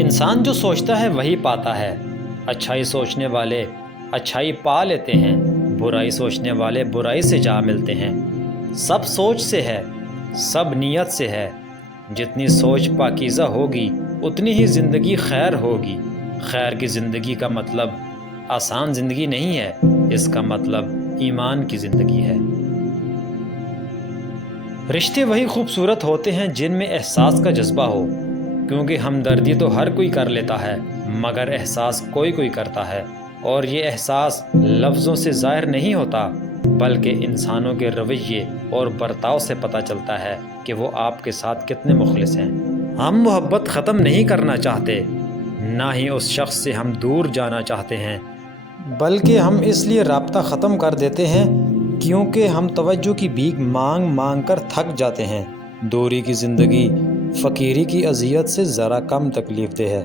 انسان جو سوچتا ہے وہی پاتا ہے۔ اچھائی سوچنے والے اچھائی پا لیتے ہیں، برائی سوچنے والے برائی سے جا ملتے ہیں۔ سب سوچ سے ہے، سب نیت سے ہے۔ جتنی سوچ پاکیزہ ہوگی اتنی ہی زندگی خیر ہوگی۔ خیر کی زندگی کا مطلب آسان زندگی نہیں ہے، اس کا مطلب ایمان کی زندگی ہے۔ رشتے وہی خوبصورت ہوتے ہیں جن میں احساس کا جذبہ ہو، کیونکہ ہمدردی تو ہر کوئی کر لیتا ہے مگر احساس کوئی کوئی کرتا ہے، اور یہ احساس لفظوں سے ظاہر نہیں ہوتا بلکہ انسانوں کے رویے اور برتاؤ سے پتہ چلتا ہے کہ وہ آپ کے ساتھ کتنے مخلص ہیں۔ ہم محبت ختم نہیں کرنا چاہتے، نہ ہی اس شخص سے ہم دور جانا چاہتے ہیں، بلکہ ہم اس لیے رابطہ ختم کر دیتے ہیں کیونکہ ہم توجہ کی بھیک مانگ مانگ کر تھک جاتے ہیں۔ دوری کی زندگی فقیری کی اذیت سے ذرا کم تکلیف دہ ہے۔